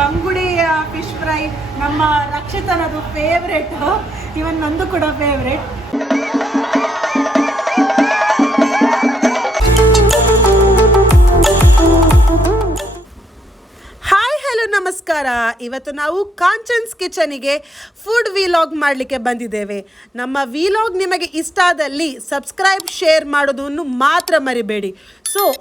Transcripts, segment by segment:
ಬಂಗುಡೆ fish fry ನಮ್ಮ ರಕ್ಷಿತನದು favourite, ಇವನ್ ನಂದು ಕೂಡ ಫೇವ್ರೇಟ್. ನಮಸ್ಕಾರ. ಇವತ್ತು ನಾವು ಕಾಂಚನ್ಸ್ ಕಿಚನಿಗೆ ಫುಡ್ ವಿಲಾಗ್ ಮಾಡಲಿಕ್ಕೆ ಬಂದಿದ್ದೇವೆ. ನಮ್ಮ ವಿಲಾಗ್ ನಿಮಗೆ ಇಷ್ಟ ಆದಲ್ಲಿ ಸಬ್ಸ್ಕ್ರೈಬ್ ಶೇರ್ ಮಾಡೋದನ್ನು ಮಾತ್ರ ಮರಿಬೇಡಿ.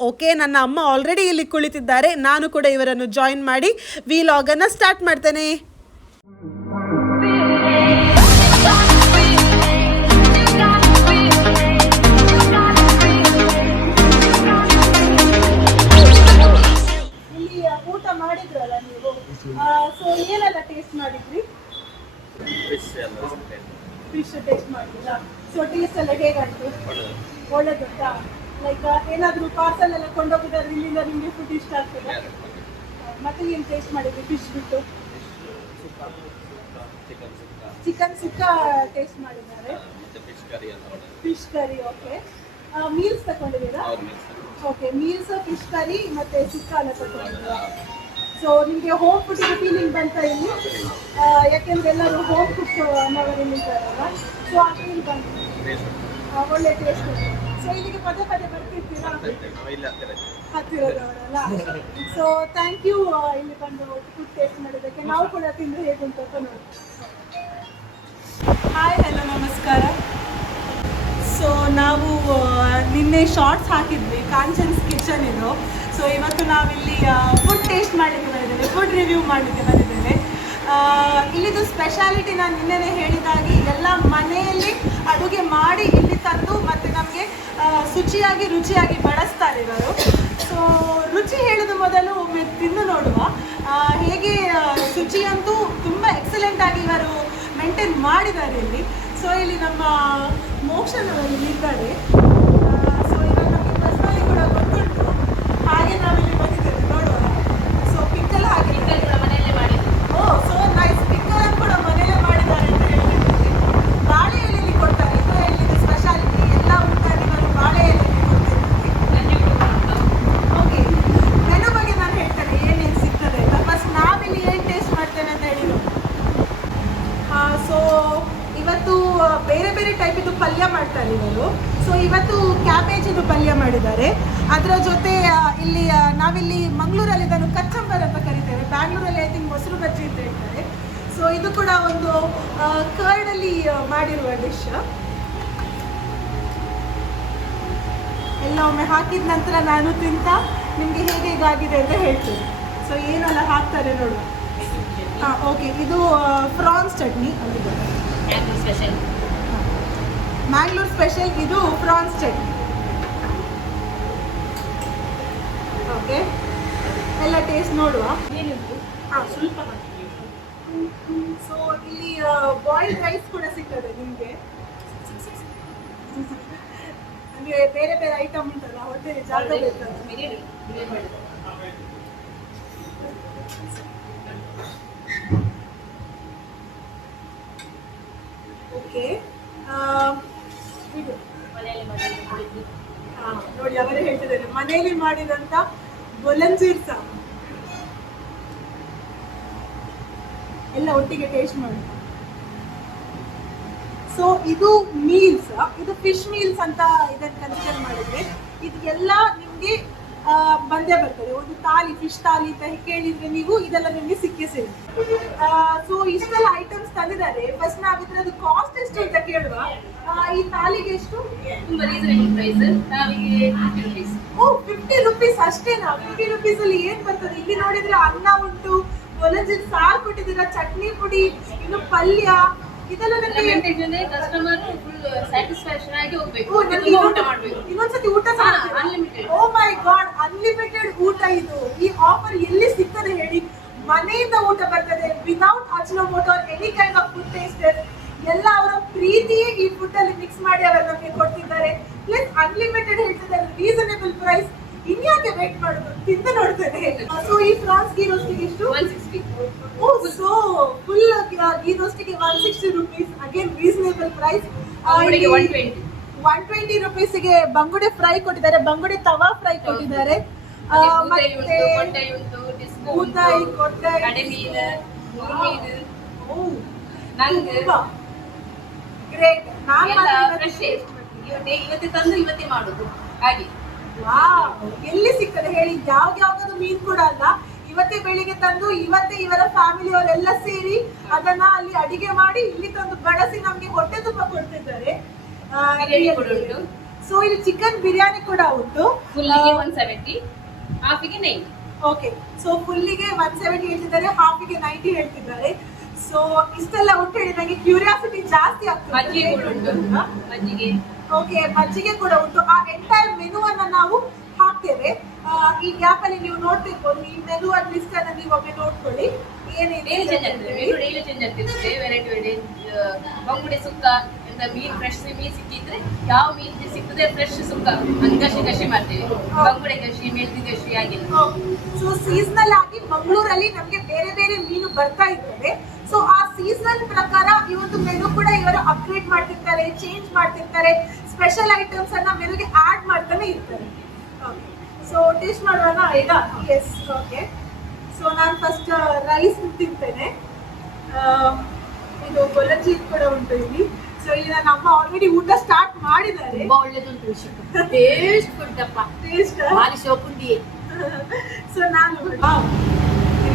ಓಕೆ, ನನ್ನ ಅಮ್ಮ ಆಲ್ರೆಡಿ ಇಲ್ಲಿ ಕುಳಿತಿದ್ದಾರೆ. ನಾನು ಕೂಡ ಇವರನ್ನು ಜಾಯಿನ್ ಮಾಡಿ ವಿಲಾಗನ್ನು ಸ್ಟಾರ್ಟ್ ಮಾಡ್ತೇನೆ. ಊಟ ಮಾಡಿದ್ರಲ್ಲ ನೀವು, ಸೊ ಏನೆಲ್ಲ ಟೇಸ್ಟ್ ಮಾಡಿದ್ರಿ? ಫಿಶ್ ಟೇಸ್ಟ್ ಮಾಡಿದ್ರಾ? ಸೊ ಟೇಸ್ಟ್ ಎಲ್ಲ ಹೇಗಾಯ್ತು? ಒಳ್ಳೆದುಂಟಾ? ಲೈಕ್ ಏನಾದರೂ ಪಾರ್ಸಲ್ ಎಲ್ಲ ಕೊಂಡೋಗಿದ್ರೆ ಇಲ್ಲಿಂದ ನಿಮಗೆ ಫುಡ್ ಇಷ್ಟ ಆಗ್ತದೆ? ಮತ್ತೆ ಏನು ಟೇಸ್ಟ್ ಮಾಡಿದ್ರಿ ಫಿಶ್ ಬಿಟ್ಟು? ಚಿಕನ್ ಸುಕ್ಕ ಟೇಸ್ಟ್ ಮಾಡಿದ್ದಾರೆ. Fish curry. ಓಕೆ, ಮೀಲ್ಸ್ ತಗೊಂಡಿದ್ದೀರಾ? ಓಕೆ, ಮೀಲ್ಸ್, ಫಿಶ್ ಕರಿ ಮತ್ತೆ ಸುಕ್ಕ ಎಲ್ಲ ತಗೊಂಡಿದ್ದೀರಾ? ಸೊ ನಿಮಗೆ ಹೋಮ್ ಫುಡ್ಡಿಗೆ ಫೀಲಿಂಗ್ ಬಂತ ಇಲ್ಲಿ? ಯಾಕೆಂದ್ರೆ ಎಲ್ಲರೂ ಹೋಮ್ ಕುಕ್ ಇದ್ದಾರಲ್ಲ, ಸೊ ಆ ಫೀಲ್ ಬಂತು. ಒಳ್ಳೆ ಟೇಸ್ಟ್. ಸೊ ಇಲ್ಲಿಗೆ ಪದೇ ಪದೇ ಬರ್ತಿರ್ತೀರಾ? ಹತ್ತಿರದವರಲ್ಲ. ಸೊ ಥ್ಯಾಂಕ್ ಯು ಇಲ್ಲಿ ಬಂದು ಫುಡ್ ಟೇಸ್ಟ್ ಮಾಡೋದಕ್ಕೆ. ನಾವು ಕೂಡ ತಿಂದರೆ ಹೇಗುಂಟು ಅಂತ ನೋಡಿ. ಹಾಯ್, ಹಲೋ, ನಮಸ್ಕಾರ. ಸೊ ನಾವು ನಿನ್ನೆ ಶಾರ್ಟ್ಸ್ ಹಾಕಿದ್ವಿ ಕಾಂಚನ್ಸ್ ಕಿಚನ್ ಇದು. ಸೊ ಇವತ್ತು ನಾವಿಲ್ಲಿ ಫುಡ್ ಟೇಸ್ಟ್ ಮಾಡಲಿಕ್ಕೆ ಬಂದಿದ್ದೇವೆ, ಫುಡ್ ರಿವ್ಯೂ ಮಾಡಲಿಕ್ಕೆ ಬಂದಿದ್ದೇವೆ. ಇಲ್ಲಿದು ಸ್ಪೆಷಾಲಿಟಿ ನಾನು ನಿನ್ನೆನೇ ಹೇಳಿದಾಗಿ ಎಲ್ಲ ಮನೆಯಲ್ಲಿ ಅಡುಗೆ ಮಾಡಿ ಇಲ್ಲಿ ತಂದು ಮತ್ತು ನಮಗೆ ಶುಚಿಯಾಗಿ ರುಚಿಯಾಗಿ ಬಡಿಸ್ತಾರೆ ಇವರು. ಸೊ ರುಚಿ ಹೇಳಿದ ಮೊದಲು ಒಮ್ಮೆ ತಿಂದು ನೋಡುವ. ಹೇಗೆ ಶುಚಿಯಂತೂ ತುಂಬ ಎಕ್ಸಲೆಂಟಾಗಿ ಇವರು ಮೇಂಟೈನ್ ಮಾಡಿದ್ದಾರೆ ಇಲ್ಲಿ. ಸೊ ಇಲ್ಲಿ ನಮ್ಮ ಮೋಕ್ಷನವರು ಇಲ್ಲಿದ್ದಾರೆ. ಸೊ ಇವಾಗ ನಮಗೆ ಪರ್ಸನಲಿ ಕೂಡ ಗೊತ್ತುಂಟು, ಹಾಗೆ ನಾವಿಲ್ಲಿ ಬಂದಿದ್ದೇವೆ ನೋಡುವ. ಸೊ ಪಿಕ್ಕಲ್ ಹಾಗೆ ಮನೆಯಲ್ಲೇ ಮಾಡಿದ್ದು. ಓ, ಸೊ ನೈಸ್. ಪಿಕ್ಕಲ್ ಕೂಡ ಮನೆಯಲ್ಲೇ ಮಾಡಿದ್ದಾರೆ ಅಂತ ಹೇಳ್ತಿದ್ದಾರೆ. ಬಾಳೆ ಎಲೆಯಲ್ಲಿ ಕೊಡ್ತಾರೆ, ಇದು ಇಲ್ಲಿದೆ ಸ್ಪೆಷಾಲಿಟಿ. ಎಲ್ಲ ಊಟ ನೀವು ಬಾಳೆ ಎಲೆಯಲ್ಲಿ ಕೊಡ್ತಿದ್ದಾರೆ. ಓಕೆ, ಮೆನು ಬಗ್ಗೆ ನಾನು ಹೇಳ್ತೇನೆ ಏನೇನು ಸಿಗ್ತದೆ ಅಂತ. ಫಸ್ಟ್ ನಾವಿಲ್ಲಿ ಏನು ಟೇಸ್ಟ್ ಮಾಡ್ತೇನೆ ಅಂತ ಹೇಳಿದ್ರು. ಸೊ ಇವತ್ತು ಬೇರೆ ಬೇರೆ ಟೈಪ್ ಇದು ಪಲ್ಯ ಮಾಡ್ತಾರೆ ಇವರು. ಸೊ ಇವತ್ತು ಕ್ಯಾಬೇಜ್ ಇದು ಪಲ್ಯ ಮಾಡಿದ್ದಾರೆ. ಅದರ ಜೊತೆ ಇಲ್ಲಿ ನಾವಿಲ್ಲಿ ಮಂಗಳೂರಲ್ಲಿ ಇದನ್ನು ಕಚ್ಚಂಬರ್ ಅಂತ ಕರಿತೇವೆ, ಬ್ಯಾಂಗ್ಳೂರಲ್ಲಿ ಐ ಥಿಂಕ್ ಮೊಸರು ಬಜ್ಜಿ ಅಂತ ಹೇಳ್ತಾರೆ. ಸೊ ಇದು ಕೂಡ ಒಂದು ಕರ್ಡಲ್ಲಿ ಮಾಡಿರುವ ಡಿಶ್. ಎಲ್ಲ ಒಮ್ಮೆ ಹಾಕಿದ ನಂತರ ನಾನು ತಿಂತ ನಿಮಗೆ ಹೇಗಾಗಿದೆ ಅಂತ ಹೇಳ್ತೇನೆ. ಸೊ ಏನೆಲ್ಲ ಹಾಕ್ತಾರೆ ನೋಡುವ. ಓಕೆ, ಇದು prawns chutney, special Mangalore special. ಇದು ಪ್ರಾನ್ಸ್ ಚಟ್ನಿ. ಓಕೆ, ಎಲ್ಲ ಟೇಸ್ಟ್ ನೋಡುವ. ಸ್ವಲ್ಪ. ಸೊ ಇಲ್ಲಿ ಬಾಯ್ಲ್ಡ್ ರೈಸ್ ಕೂಡ ಸಿಗ್ತದೆ ನಿಮಗೆ. ಅಂದರೆ ಬೇರೆ ಬೇರೆ ಐಟಮ್ ಉಂಟಲ್ಲ, ಹೊಟ್ಟೆಗೆ ಜಾಗ ಬೇಕಲ್ಲ. ಓಕೆ, ಇದು ನೋಡಿ ಅವರೇ ಹೇಳ್ತಿದ್ದಾರೆ ಮನೆಯಲ್ಲಿ ಮಾಡಿದಂತ ಬೊಲಂಜೀರ್ ಸಾರು. ಎಲ್ಲ ಒಟ್ಟಿಗೆ ಟೇಸ್ಟ್ ಮಾಡಿ. ಸೊ ಇದು ಮೀಲ್ಸ್, ಇದು ಫಿಶ್ ಮೀಲ್ಸ್ ಅಂತ ಇದನ್ನು ಕನ್ಸಿಡರ್ ಮಾಡಿದ್ರೆ ಇದೆಲ್ಲ ನಿಮಗೆ ಬಂದೇ ಬರ್ತದೆ. ಒಂದು ತಾಲಿ, ಫಿಶ್ ತಾಲಿ ಅಂತ ಕೇಳಿದ್ರೆ ನೀವು ಇದೆಲ್ಲ ನಿಮಗೆ ಸಿಕ್ಕೇ ಸಿಗುತ್ತೆ. ಸೊ ಇಷ್ಟೆಲ್ಲ ಐಟಮ್ಸ್ ತಂದಿದ್ದಾರೆ. ಫಸ್ಟ್ ನಾವು ಇದ್ರದ್ದು ಕಾಸ್ಟ್ ಎಷ್ಟು ಅಂತ ಕೇಳುವ. ಈ ತಾಲಿಗೆ ಎಷ್ಟು? ತುಂಬಾ ರೀಸನೇಬಲ್ ಪ್ರೈಸ್. ನಾವಿಗೆ 50 rupees. ಓ, 50 rupees ಅಷ್ಟೇನಾ? 50 rupees ಅಲ್ಲಿ ಏನ್ ಬರ್ತದೆ? ಇಲ್ಲಿ ನೋಡಿದ್ರೆ ಅನ್ನ ಉಂಟು, ಬೊಲಂಜಿನ ಸಾರು ಕೊಟ್ಟಿದ್ದೀರಾ, ಚಟ್ನಿ ಪುಡಿ, ಇನ್ನು ಪಲ್ಯ, ಇದೆಲ್ಲ ನನಗೆ ಕಸ್ಟಮರ್ ಫುಲ್ ಸ್ಯಾಟಿಸ್ಫ್ಯಾಕ್ಷನ್ ಆಗಿ ಹೋಗ್ಬೇಕು. ಊಟ ಮಾಡಬೇಕು. ಇನ್ನೊಂದ್ಸತಿ ಊಟ ಅನ್ಲಿಮಿಟೆಡ್. ಓ ಮೈ ಗಾಡ್, ಅನ್ಲಿಮಿಟೆಡ್ ಊಟ ಇದು. ಈ ಆಫರ್ ಎಲ್ಲಿ ಸಿಗ್ತದೆ ಹೇಳಿ? ಮನೆಯಿಂದ ಊಟ ಬರ್ತದೆ, without Ajinomoto, any kind of food taster. ಎಲ್ಲ ಅವರ ಪ್ರೀತಿಯೇ ಈ ಫುಡ್ ಅಲ್ಲಿ ಮಿಕ್ಸ್ ಮಾಡಿ ಅವರು ನಮಗೆ ಕೊಡ್ತಿದ್ದಾರೆ. ಪ್ಲಸ್ ಅನ್ಲಿಮಿಟೆಡ್ ಹೇಳ್ತಿದ್ದಾರೆ, ರೀಸನೇಬಲ್ ಪ್ರೈಸ್. ಇನ್ಯಾಕೆ ವೇಟ್ ಮಾಡೋದು, ತಿಂದು ನೋಡ್ತೇನೆ. ಸೊ ಈ ಪ್ರಾನ್ಸ್ ಗೀ ರೋಸ್ಟಿಗೆ ಎಷ್ಟು? 160. ಓ, ಸೊ ಫುಲ್ ಗೀ ರೋಸ್ಟಿಗೆ 160 rupees. Again reasonable price. 120 rupeesಗೆ ಬಂಗುಡೆ ಫ್ರೈ ಕೊಟ್ಟಿದ್ದಾರೆ, ಬಂಗುಡೆ ತವಾ ಫ್ರೈ ಕೊಟ್ಟಿದ್ದಾರೆ. ಮತ್ತೆ ಬೂತಾಯಿ, ಕೊಟ್ಟಾಯಿ, ಕಡೆ ಮೀನು, ಮುರು ಮೀನು, ಓ ನಂಗೆ ಗ್ರೇಟ್. ನಾನು ಎಲ್ಲ ಫ್ರೆಶ್ ಇವತ್ತೇ ತಂದು ಇವತ್ತೇ ಮಾಡುದು ಹಾಗೆ. ಎಲ್ಲಿ ಸಿಗ್ತದೆ ಹೇಳಿ? ಯಾವ್ದಾದ್ರು ಮೀನ್ ಕೂಡ ಅಲ್ಲ, ಇವತ್ತೇ ಬೆಳಿಗ್ಗೆ ತಂದು ಇವತ್ತೇ ಇವರ ಫ್ಯಾಮಿಲಿ ಅವರೆಲ್ಲ ಸೇರಿ ಅದನ್ನ ಅಲ್ಲಿ ಅಡಿಗೆ ಮಾಡಿ ಇಲ್ಲಿ ತಂದು ಬಡಿಸಿ ನಮ್ಗೆ ಹೊಟ್ಟೆ ತುಂಬಾ ಕೊಡ್ತಿದ್ದಾರೆ. ಸೊ ಇಲ್ಲಿ ಚಿಕನ್ ಬಿರಿಯಾನಿ ಕೂಡ ಉಂಟು. ಫುಲ್ಲಿಗೆ 170, ಹಾಫಿಗೆ 90. ಓಕೆ, ಸೊ ಫುಲ್ಲಿಗೆ 170 ಹೇಳ್ತಿದ್ದಾರೆ, ಹಾಫಿಗೆ 90 ಹೇಳ್ತಿದ್ದಾರೆ. ಸೊ ಇಷ್ಟೆಲ್ಲ ಉಂಟು ಹೇಳಿ ನನಗೆ ಕ್ಯೂರಿಯಾಸಿಟಿ ಜಾಸ್ತಿ ಆಗ್ತದೆ. ಮಜ್ಜಿಗೆ ಓಕೆ, ಮಜ್ಜಿಗೆ ಕೂಡ ಉಂಟು. ಆ ಎಂಟೈರ್ ಮೆನುವನ್ನ ನಾವು ಹಾಕ್ತೇವೆ. ಈ ಗ್ಯಾಪ್ ಅಲ್ಲಿ ನೀವು ನೋಡ್ತಿರ್ಬೋದು, ಈ ಮೆನು ಲಿಸ್ಟ್ ಅನ್ನ ನೀವು ಒಮ್ಮೆ ನೋಡ್ಕೊಳ್ಳಿ. ಡೈಲಿ ಚೇಂಜ್ ಆಗ್ತದೆ, ವೆರೈಟಿ ಬಂಗುಡೆ ಸುಕ್ಕ, ಮೀನ್ ಫ್ರೆಶ್ ಮೀನ್ ಸಿಕ್ಕಿದ್ರೆ ಯಾವ ಮೀನ್ ಸಿಗ್ತದೆ ಫ್ರೆಶ್ ಸುಕ್ಕ ಗಶಿ ಮಾಡ್ತೇವೆ. ಬಂಗುಡೆ ಗಶಿ, ಮೆಲ್ದಿ ಗಶಿ ಆಗಿಲ್ಲ. ಸೊ ಸೀಸನಲ್ ಆಗಿ ಮಂಗಳೂರಲ್ಲಿ ನಮ್ಗೆ ಬೇರೆ ಬೇರೆ ಮೀನು ಬರ್ತಾ ಇರ್ತವೆ. ಸೊ ಆ ಸೀಸನ್ ಪ್ರಕಾರ ಇವತ್ತು ಮೆನು ಕೂಡ ಇವರು ಅಪ್ಗ್ರೇಡ್ ಮಾಡ್ತಿರ್ತಾರೆ, ಚೇಂಜ್ ಮಾಡ್ತಿರ್ತಾರೆ, ಸ್ಪೆಷಲ್ ಐಟಮ್ಸ್ ಅನ್ನ ಮೆನುಗೆ ಆಡ್ ಮಾಡ್ತಾನೆ ಇರ್ತಾರೆ. ಸೊ ಟೇಸ್ಟ್ ಮಾಡೋಣ ಈಗ? Yes, okay. ಸೊ ನಾನು ಫಸ್ಟ್ ರೈಸ್ ತಿಂತೇನೆ. ಇದು ಗೊಲಜಿ ಕೂಡ ಉಂಟು ಇಲ್ಲಿ. ಸೊ ಇಲ್ಲಿ ನನ್ನ ಅಮ್ಮ ಆಲ್ರೆಡಿ ಊಟ ಸ್ಟಾರ್ಟ್ ಮಾಡಿದ್ದಾರೆ. ಒಳ್ಳೆದುಂಟು, ಟೇಸ್ಟ್ ಉಂಟಪ್ಪ, ಟೇಸ್ಟ್ ಭಾರಿ ಶೋಕುಂಡಿ. ಸೊ ನಾನು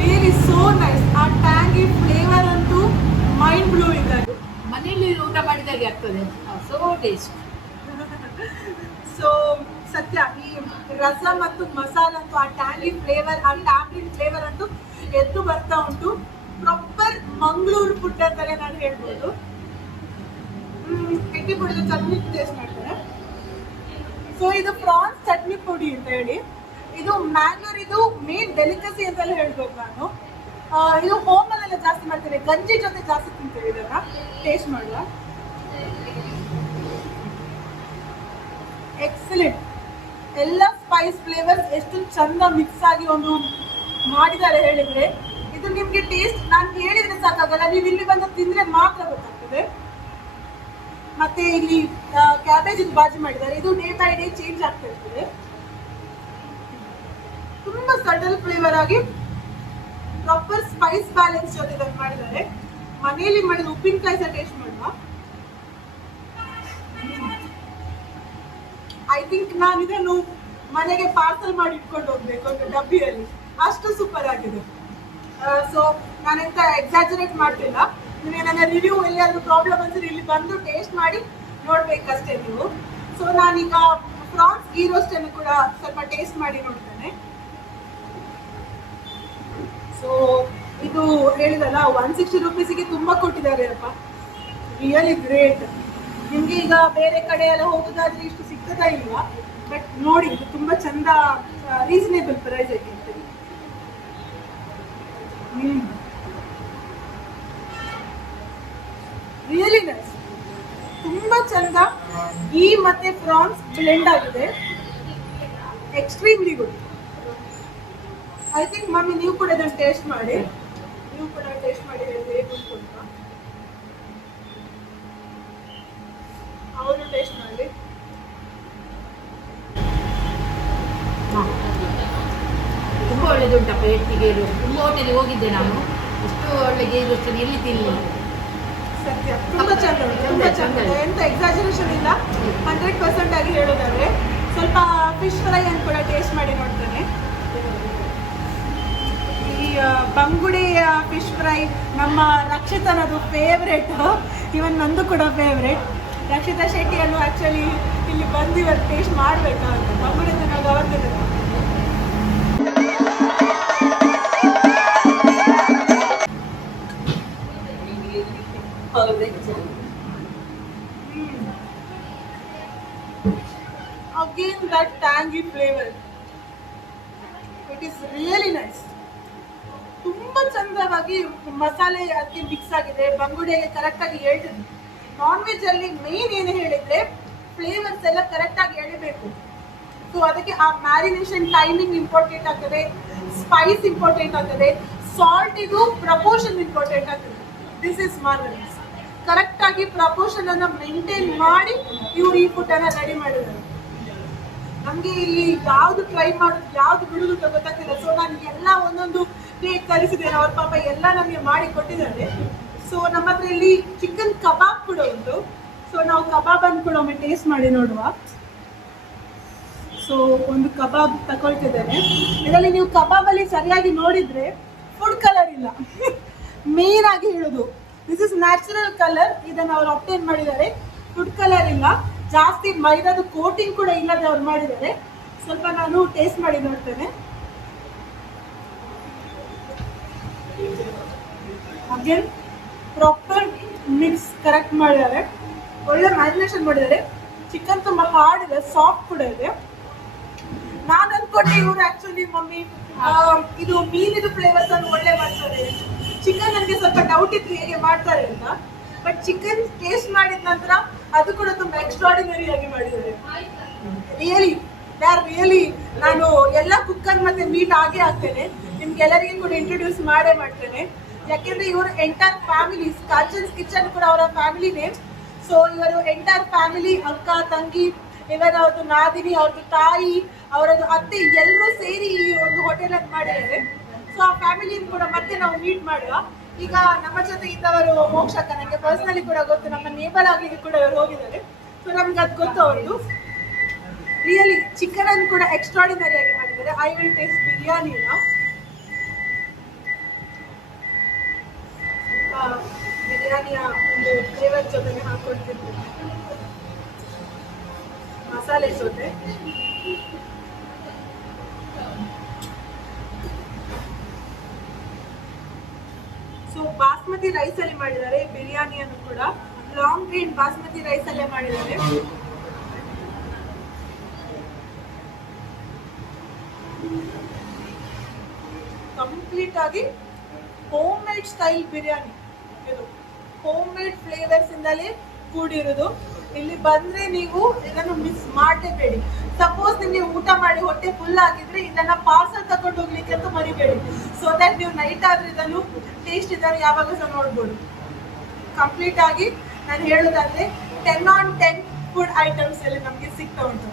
ರಿಯಲಿ ಸೋ ನೈಸ್. ಆ ಟ್ಯಾಂಗಿ ಫ್ಲೇವರ್ ಅಂತೂ ಮೈಂಡ್ ಬ್ಲೋಯಿಂಗ್ ಆಗಿ ಮನೆಯಲ್ಲಿ ಊಟ ಮಾಡಿದಾಗೆ ಆಗ್ತದೆ. So taste. ಸೊ ಸತ್ಯ, ಈ ರಸ ಮತ್ತು ಮಸಾಲ ಅಂತೂ ಆ ಟ್ಯಾಂಗಿ ಫ್ಲೇವರ್, ಆ ಟ್ಯಾಬ್ಲಿನ್ ಫ್ಲೇವರ್ ಅಂತೂ ಎದ್ದು ಬರ್ತಾ ಉಂಟು. ಪ್ರಾಪರ್ ಮಂಗಳೂರು ಫುಡ್ ಅಂತಾನೆ ನಾನು ಹೇಳ್ಬೋದು. ಚಟ್ನಿ ಪುಡಿ ಚಟ್ನಿ ಟೇಸ್ಟ್ ಮಾಡ್ತಾರೆ. ಸೊ ಇದು ಪ್ರಾನ್ಸ್ ಚಟ್ನಿ ಪುಡಿ ಅಂತ ಹೇಳಿ, ಇದು ಮ್ಯಾಂಗ್ಳೂರ್ ಇದು ಮೇನ್ ಡೆಲಿಕಸಿ ಅಂತೆಲ್ಲ ಹೇಳ್ಬೇಕು ನಾನು. ಇದು ಹೋಮಲ್ಲೆಲ್ಲ ಜಾಸ್ತಿ ಮಾಡ್ತೇವೆ, ಗಂಜಿ ಜೊತೆ ಜಾಸ್ತಿ ತಿಂತೇವೆ. ಇದನ್ನ ಟೇಸ್ಟ್ ಮಾಡುವ. ಎಕ್ಸಲೆಂಟ್. ಎಲ್ಲ ಸ್ಪೈಸ್ ಫ್ಲೇವರ್ಸ್ ಎಷ್ಟು ಚಂದ ಮಿಕ್ಸ್ ಆಗಿ ಒಂದು ಮಾಡಿದ್ದಾರೆ ಹೇಳಿದ್ರೆ, ಇದು ನಿಮ್ಗೆ ಟೇಸ್ಟ್ ನಾನು ಹೇಳಿದ್ರೆ ಸಾಕಾಗಲ್ಲ, ನೀವು ಇಲ್ಲಿ ಬಂದು ತಿಂದ್ರೆ ಮಾತ್ರ ಗೊತ್ತಾಗ್ತದೆ. ಮತ್ತೆ ಇಲ್ಲಿ ಕ್ಯಾಬೇಜ್ ಬಾಜಿ ಮಾಡಿದ್ದಾರೆ, ಇದು ಡೇ ಬೈ ಡೇ ಚೇಂಜ್ ಆಗ್ತಾ ಇರ್ತದೆ. ತುಂಬಾ ಸಟಲ್ ಫ್ಲೇವರ್ ಆಗಿ ಪ್ರಾಪರ್ ಸ್ಪೈಸ್ ಬ್ಯಾಲೆನ್ಸ್ ಜೊತೆ ಮಾಡಿದ್ದಾರೆ. ಮನೆಯಲ್ಲಿ ಮಾಡಿದ ಉಪ್ಪಿನಕಾಯಿ ಸಹ ಟೇಸ್ಟ್ ಮಾಡುವ. ಐ ಥಿಂಕ್ ನಾನು ಇದನ್ನು ಮನೆಗೆ ಪಾರ್ಸಲ್ ಮಾಡಿ ಇಟ್ಕೊಂಡು ಹೋಗ್ಬೇಕು ಒಂದು ಡಬ್ಬಿಯಲ್ಲಿ, ಅಷ್ಟು ಸೂಪರ್ ಆಗಿದೆ. ಸೊ ನಾನೆಂತ ಎಕ್ಸಾಜರೇಟ್ ಮಾಡ್ತಿಲ್ಲ. ನಿಮಗೆ ನನ್ನ ರಿವ್ಯೂ ಎಲ್ಲಿಯಾದ್ರೂ ಪ್ರಾಬ್ಲಮ್ ಅಂದ್ರೆ ಇಲ್ಲಿ ಬಂದು ಟೇಸ್ಟ್ ಮಾಡಿ ನೋಡ್ಬೇಕಷ್ಟೇ ನೀವು. ಸೊ ನಾನೀಗ ಪ್ರಾನ್ಸ್ ಗೀ ರೋಸ್ಟ್ ಅನ್ನು ಕೂಡ ಸ್ವಲ್ಪ ಟೇಸ್ಟ್ ಮಾಡಿ ನೋಡ್ತೇನೆ. ಸೊ ಇದು ಹೇಳಿದಲ್ಲ 160 ರೂಪೀಸಿಗೆ ತುಂಬಾ ಕೊಟ್ಟಿದ್ದಾರೆ ಅಪ್ಪ, ರಿಯಲಿ ಗ್ರೇಟ್. ನಿಮ್ಗೆ ಈಗ ಬೇರೆ ಕಡೆ ಎಲ್ಲ ಹೋಗೋದಾದ್ರೆ ಇಷ್ಟು ಸಿಗ್ತದಾ ಇಲ್ವಾ, ಬಟ್ ನೋಡಿ ಇದು ತುಂಬಾ ಚಂದ, ರೀಸನೇಬಲ್ ಪ್ರೈಸ್ ಐತೆ. ರಿಯಲಿ ನೈಸ್, ತುಂಬಾ ಚಂದ. ಗೀ ಮತ್ತೆ ಪ್ರಾನ್ಸ್ ಬ್ಲೆಂಡ್ ಆಗಿದೆ, extremely good. I think mummy ನೀವು ಕೂಡ ಇದನ್ನು ಟೇಸ್ಟ್ ಮಾಡಿ, ಹೇಗೆ ಉಂಟು ಅಂತ. ಅವರು ಟೇಸ್ಟ್ ಮಾಡಿ. ತುಂಬ ಒಳ್ಳೆದುಂಟಪ್ಪ. ಎಟ್ಟಿಗೆ ತುಂಬ ಹೋಟೆಲ್ಗೆ ಹೋಗಿದ್ದೆ ನಾನು, ಎಷ್ಟು ಒಳ್ಳೆ ಗೇಜ್ ವಸ್ತು ಎಲ್ಲಿ ತಿನ್ನಲಿಲ್ಲ. ಸತ್ಯ, ತುಂಬ ಚಂದ ಉಂಟು, ತುಂಬ ಚಂದ. ಎಂತ ಎಕ್ಸಾಜರೇಷನ್ ಇಲ್ಲ, 100% ಆಗಿ ಹೇಳೋದಾದ್ರೆ. ಸ್ವಲ್ಪ ಫಿಶ್ ಫ್ರೈ ಅನ್ನು ಕೂಡ ಟೇಸ್ಟ್ ಮಾಡಿ ನೋಡ್ತೇನೆ. ಈ ಬಂಗುಡೆಯ ಫಿಶ್ ಫ್ರೈ ನಮ್ಮ ರಕ್ಷಿತನದು ಫೇವ್ರೇಟ್, ಇವನ್ ನಂದು ಕೂಡ ಫೇವ್ರೇಟ್. ರಕ್ಷಿತಾ ಶೆಟ್ಟಿಯನ್ನು ಆ್ಯಕ್ಚುಲಿ ಇಲ್ಲಿ ಬಂದು ಇವತ್ತು ಟೇಸ್ಟ್ ಮಾಡಬೇಕಾಗುತ್ತೆ. ಬಂಗುಡೆದು ನಾವು ಅವತ್ತಿದೆ. Again that tangy flavor, it is really nice. ತುಂಬಾ ಚಂದವಾಗಿ ಮಸಾಲೆ ಅದಕ್ಕೆ ಮಿಕ್ಸ್ ಆಗಿದೆ, ಬಂಗುಡೆಗೆ ಕರೆಕ್ಟ್ ಆಗಿ ಹೇಳ್ತಿದ್ವಿ. ನಾನ್ ವೆಜ್ ಅಲ್ಲಿ ಮೇನ್ ಏನು ಹೇಳಿದ್ರೆ ಫ್ಲೇವರ್ಸ್ ಎಲ್ಲ ಕರೆಕ್ಟ್ ಆಗಿ ಎಳಿಬೇಕು. ಸೊ ಅದಕ್ಕೆ ಆ ಮ್ಯಾರಿನೇಷನ್ ಟೈಮಿಂಗ್ ಇಂಪಾರ್ಟೆಂಟ್ ಆಗ್ತದೆ, ಸ್ಪೈಸ್ ಇಂಪಾರ್ಟೆಂಟ್ ಆಗ್ತದೆ, ಸಾಲ್ಟ್ ಇದು ಪ್ರಪೋರ್ಷನ್ ಇಂಪಾರ್ಟೆಂಟ್ ಆಗ್ತದೆ. This is marvellous. ಕರೆಕ್ಟ್ ಆಗಿ ಪ್ರಪೋರ್ಷನ್ ಅನ್ನ ಮೇಂಟೈನ್ ಮಾಡಿ ಇವ್ರು ಈ ಫುಡ್ ಅನ್ನ ರೆಡಿ ಮಾಡಿದ್ದಾರೆ. ನಮ್ಗೆ ಇಲ್ಲಿ ಯಾವ್ದು ಟ್ರೈ ಮಾಡೋದು ಯಾವ್ದು ಬಿಡುದು ಅಂತ ಗೊತ್ತಾಗ್ತಿಲ್ಲ. ಸೊ ನಾನು ಎಲ್ಲ ಒಂದೊಂದು ಪ್ಲೇಟ್ ತರಿಸಿದ್ದೇನೆ. ಅವ್ರ ಪಾಪ ಎಲ್ಲ ನಮಗೆ ಮಾಡಿ ಕೊಟ್ಟಿದ್ದಾರೆ. ಸೊ ನಮ್ಮ ಹತ್ರ ಇಲ್ಲಿ ಚಿಕನ್ ಕಬಾಬ್ ಕೂಡ ಉಂಟು. ಸೊ ನಾವು ಕಬಾಬ್ ಅನ್ನು ಕೂಡ ಒಮ್ಮೆ ಟೇಸ್ಟ್ ಮಾಡಿ ನೋಡುವ. ಸೊ ಒಂದು ಕಬಾಬ್ ತಗೊಳ್ತಿದ್ದೇನೆ. ಇದರಲ್ಲಿ ನೀವು ಕಬಾಬ್ ಅಲ್ಲಿ ಸರಿಯಾಗಿ ನೋಡಿದ್ರೆ ಫುಡ್ ಕಲರ್ ಇಲ್ಲ. ಮೇನ್ ಆಗಿ ಹೇಳುದು ದಿಸ್ ಇಸ್ ನ್ಯಾಚುರಲ್ ಕಲರ್. ಇದನ್ನು ಅವ್ರು ಅಪ್ಟೇನ್ ಮಾಡಿದ್ದಾರೆ. ಫುಡ್ ಕಲರ್ ಇಲ್ಲ, ಜಾಸ್ತಿ ಮೈದಾದ ಕೋಟಿಂಗ್ ಕೂಡ ಇಲ್ಲದೆ ಅವ್ರು ಮಾಡಿದ್ದಾರೆ. ಸ್ವಲ್ಪ ನಾನು ಟೇಸ್ಟ್ ಮಾಡಿ ನೋಡ್ತೇನೆ. ಅಗೇನ್ ಪ್ರಾಪರ್ ಮಿಕ್ಸ್ ಕರೆಕ್ಟ್ ಮಾಡಿದ್ದಾರೆ. ಒಳ್ಳೆ ಮ್ಯಾರಿನೇಷನ್ ಮಾಡಿದ್ದಾರೆ. ಚಿಕನ್ ತುಂಬಾ ಹಾರ್ಡ್ ಇದೆ, ಸಾಫ್ಟ್ ಕೂಡ ಇದೆ. ನಾನು ಅನ್ಕೊಂಡೆ ಇವರು ಆಕ್ಚುಲಿ ಮಮ್ಮಿ ಇದು ಮೀನಿದು ಫ್ಲೇವರ್ಸ್ ಅನ್ನು ಒಳ್ಳೆ ಮಾಡ್ತಾರೆ. ಚಿಕನ್ ನನಗೆ ಸ್ವಲ್ಪ ಡೌಟ್ ಇತ್ತು ಹೇಗೆ ಮಾಡ್ತಾರೆ ಅಂತ. ಬಟ್ ಚಿಕನ್ ಟೇಸ್ಟ್ ಮಾಡಿದ ನಂತರ ಅದು ಕೂಡ ತುಂಬಾ ಎಕ್ಸ್ಟ್ರಾರ್ಡಿನರಿ ಆಗಿ ಮಾಡಿದ್ದಾರೆ. ರಿಯಲಿ ನಾನು ಎಲ್ಲ ಕುಕ್ಕರ್ ಮತ್ತೆ ಮೀಟ್ ಆಗೇ ಹಾಕ್ತೇನೆ. ನಿಮ್ಗೆಲ್ಲರಿಗೂ ಕೂಡ ಇಂಟ್ರೊಡ್ಯೂಸ್ ಮಾಡೇ ಮಾಡ್ತೇನೆ. ಯಾಕೆಂದ್ರೆ ಇವರು ಎಂಟೈರ್ ಫ್ಯಾಮಿಲಿ, ಕಾಂಚನ್ಸ್ ಕಿಚನ್ ಕೂಡ ಅವರ ಫ್ಯಾಮಿಲಿ ನೇಮ್. ಸೊ ಇವರು ಎಂಟೈರ್ ಫ್ಯಾಮಿಲಿ, ಅಕ್ಕ ತಂಗಿ, ಇವರದ್ದು ನಾದಿನಿ, ಅವ್ರದ್ದು ತಾಯಿ, ಅವರದ್ದು ಅತ್ತೆ ಎಲ್ಲರೂ ಸೇರಿ ಈ ಒಂದು ಹೋಟೆಲ್ ಅನ್ನು ಮಾಡಿದ್ದಾರೆ. ಸೊ ಆ ಫ್ಯಾಮಿಲಿಯನ್ನು ಕೂಡ ಮತ್ತೆ ನಾವು ಮೀಟ್ ಮಾಡುವ. ಈಗ ನಮ್ಮ ಜೊತೆ ಇದ್ದವರು ಮೋಕ್ಷಕ್ಕ, ನನಗೆ ಪರ್ಸನಲಿ ಕೂಡ ಗೊತ್ತು, ನಮ್ಮ ನೇಬರ್ ಆಗ್ಲಿಕ್ಕೆ ಕೂಡ ಇವರು ಹೋಗಿದ್ದಾರೆ. ಸೊ ನಮ್ಗೆ ಅದು ಗೊತ್ತು ಅವ್ರದ್ದು. ರಿಯಲಿ ಚಿಕನ್ ಅನ್ನು ಕೂಡ ಎಕ್ಸ್ಟ್ರಾರ್ಡಿನರಿ ಆಗಿ ಮಾಡಿದ್ದಾರೆ. ಐ ವಿಲ್ ಟೇಸ್ಟ್ ಬಿರಿಯಾನಿನ. ಬಿರಿಯಾನಿಯ ಒಂದು ಫ್ಲೇವರ್ ಜೊತೆಗೆ ಹಾಕೊಳ್ತಿರ್ತೀನಿ, ಮಸಾಲೆ ಜೊತೆ. ಸೊ ಬಾಸ್ಮತಿ ರೈಸ್ ಅಲ್ಲಿ ಮಾಡಿದ್ದಾರೆ ಬಿರಿಯಾನಿಯನ್ನು ಕೂಡ. ಲಾಂಗ್ ಗ್ರೇನ್ ಬಾಸ್ಮತಿ ರೈಸ್ ಅಲ್ಲೇ ಮಾಡಿದ್ದಾರೆ. ಕಂಪ್ಲೀಟ್ ಆಗಿ ಹೋಮ್ ಮೇಡ್ ಸ್ಟೈಲ್ ಬಿರಿಯಾನಿ. ಇದು ಹೋಮ್ ಮೇಡ್ ಫ್ಲೇವರ್ಸ್ ಇಂದಲೇ ಕೂಡಿರುವುದು. ಇಲ್ಲಿ ಬಂದ್ರೆ ನೀವು ಇದನ್ನು ಮಿಸ್ ಮಾಡಲೇಬೇಡಿ. ಸಪೋಸ್ ನಿಮಗೆ ಊಟ ಮಾಡಿ ಹೊಟ್ಟೆ ಫುಲ್ ಆಗಿದ್ರೆ ಇದನ್ನ ಪಾರ್ಸಲ್ ತಗೊಂಡು ಹೋಗ್ಲಿಕ್ಕೆ ಅಂತ ಮರಿಬೇಡಿ. ಸೊ ದಟ್ ನೀವು ನೈಟ್ ಆದ್ರೆ ಇದನ್ನು ಟೇಸ್ಟ್ ಇದನ್ನು ಯಾವಾಗ ಸಹ ನೋಡ್ಬೋದು. ಕಂಪ್ಲೀಟ್ ಆಗಿ ನಾನು ಹೇಳೋದಾದ್ರೆ 10 on 10 ಫುಡ್ ಐಟಮ್ಸ್ ಎಲ್ಲ ನಮಗೆ ಸಿಗ್ತಾ ಉಂಟು.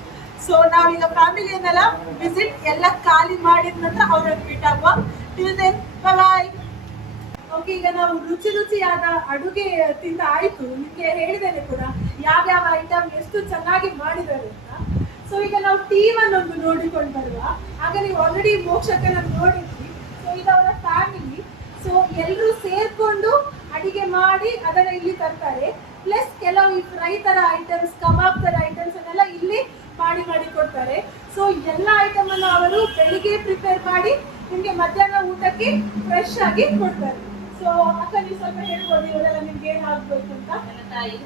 ಸೊ ನಾವೀಗ ಫ್ಯಾಮಿಲಿಯನ್ನೆಲ್ಲ ವಿಸಿಟ್ ಎಲ್ಲ ಖಾಲಿ ಮಾಡಿದ ನಂತರ ಅವ್ರನ್ನ ಮೀಟ್ ಆಗುವ. Till then bye. ಓಕೆ, ಈಗ ನಾವು ರುಚಿ ರುಚಿಯಾದ ಅಡುಗೆ ತಿಂದ ಆಯ್ತು. ನಿಮಗೆ ಹೇಳಿದ್ದೇನೆ ಕೂಡ ಯಾವ್ಯಾವ ಐಟಮ್ ಎಷ್ಟು ಚೆನ್ನಾಗಿ ಮಾಡಿದ್ದಾರೆ ಅಂತ. ಸೊ ಈಗ ನಾವು ಟೀಮ್ ಅನ್ನೊಂದು ನೋಡಿಕೊಂಡು ಬರುವ. ಆಗ ನೀವು ಆಲ್ರೆಡಿ ಮೋಕ್ಷಕನ ನೋಡಿದ್ವಿ. ಸೊ ಇದು ಅವರ ಫ್ಯಾಮಿಲಿ. ಸೊ ಎಲ್ಲರೂ ಸೇರ್ಕೊಂಡು ಅಡಿಗೆ ಮಾಡಿ ಅದನ್ನ ಇಲ್ಲಿ ತರ್ತಾರೆ. ಪ್ಲಸ್ ಕೆಲವು ಈ ಫ್ರೈ ತರ ಐಟಮ್ಸ್, ಕಬಾಬ್ ತರ ಐಟಮ್ಸ್ ಅನ್ನೆಲ್ಲ ಇಲ್ಲಿ ಮಾಡಿ ಕೊಡ್ತಾರೆ. ಸೊ ಎಲ್ಲ ಐಟಮ್ ಅನ್ನು ಅವರು ಬೆಳಿಗ್ಗೆ ಪ್ರಿಪೇರ್ ಮಾಡಿ ನಿಮ್ಗೆ ಮಧ್ಯಾಹ್ನ ಊಟಕ್ಕೆ ಫ್ರೆಶ್ ಆಗಿ ಕೊಡ್ತಾರೆ. ಸೊ ಅಕ್ಕ ನೀವು ಸ್ವಲ್ಪ ಹೇಳ್ಬೋದು ಇವರೆಲ್ಲ ನಿಮ್ಗೆ ಏನ್ ಆಗ್ಬೇಕು ಅಂತ. ನನ್ನ ತಾಯಿ,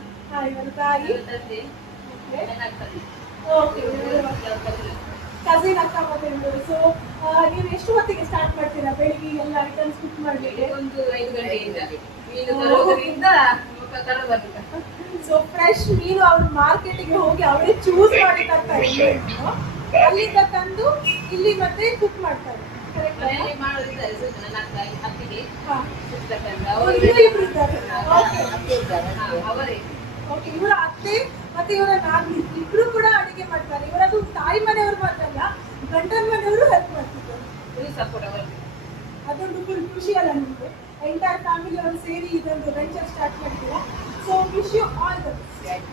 ಇವರ ತಾಯಿ, ಕಸಿನ್ ಅಕ್ಕ ಮತ್ತೆ ಇವರು. ಸೊ ನೀವು ಎಷ್ಟು ಹೊತ್ತಿಗೆ ಸ್ಟಾರ್ಟ್ ಮಾಡ್ತೀರಾ ಬೆಳಿಗ್ಗೆ ಎಲ್ಲ ಐಟಮ್ಸ್ ಕುಕ್ ಮಾಡ್ಲಿಕ್ಕೆ? ಒಂದು 5 ಗಂಟೆಯಿಂದ ಮೀನು ತರೋದ್ರಿಂದ ಸೊ ಫ್ರೆಶ್ ಮೀನು ಅವರು ಮಾರ್ಕೆಟಿಗೆ ಹೋಗಿ ಅವರೇ ಚೂಸ್ ಮಾಡಿ ತರ್ತಾರೆ. ಅಲ್ಲಿಂದ ತಂದು ಇಲ್ಲಿ ಮತ್ತೆ ಕುಕ್ ಮಾಡ್ತಾರೆ. ಮನೆಯಲ್ಲಿ ಮಾಡೋದಿದ್ದಾರೆ ನನ್ನ ಅತ್ತಿಗೆ ಅವರೇ. ಓಕೆ, ಇವರ ಅತ್ತೆ ಮತ್ತೆ ಇವರ ನಾದಿನಿ ಇಬ್ರು ಕೂಡ ಅಡಿಗೆ ಮಾಡ್ತಾರೆ. ಇವರದು ತಾಯಿ ಮನೆಯವರು ಮಾತ್ರಲ್ಲ, ಗಂಡನ ಮನೆಯವರು ಹೆಲ್ಪ್ ಮಾಡ್ತಿದ್ದಾರೆ. ಸಪೋರ್ಟ್ ಅವರಿಗೆ ಅದೊಂದು ಫುಲ್ ಖುಷಿ ಅಲ್ಲ ನಿಮಗೆ. ಎಂಟೈರ್ ಫ್ಯಾಮಿಲಿ ಅವರು ಸೇರಿ ಇದೊಂದು ವೆಂಚರ್ ಸ್ಟಾರ್ಟ್ ಮಾಡ್ತೀರಾ. So wish you all the best.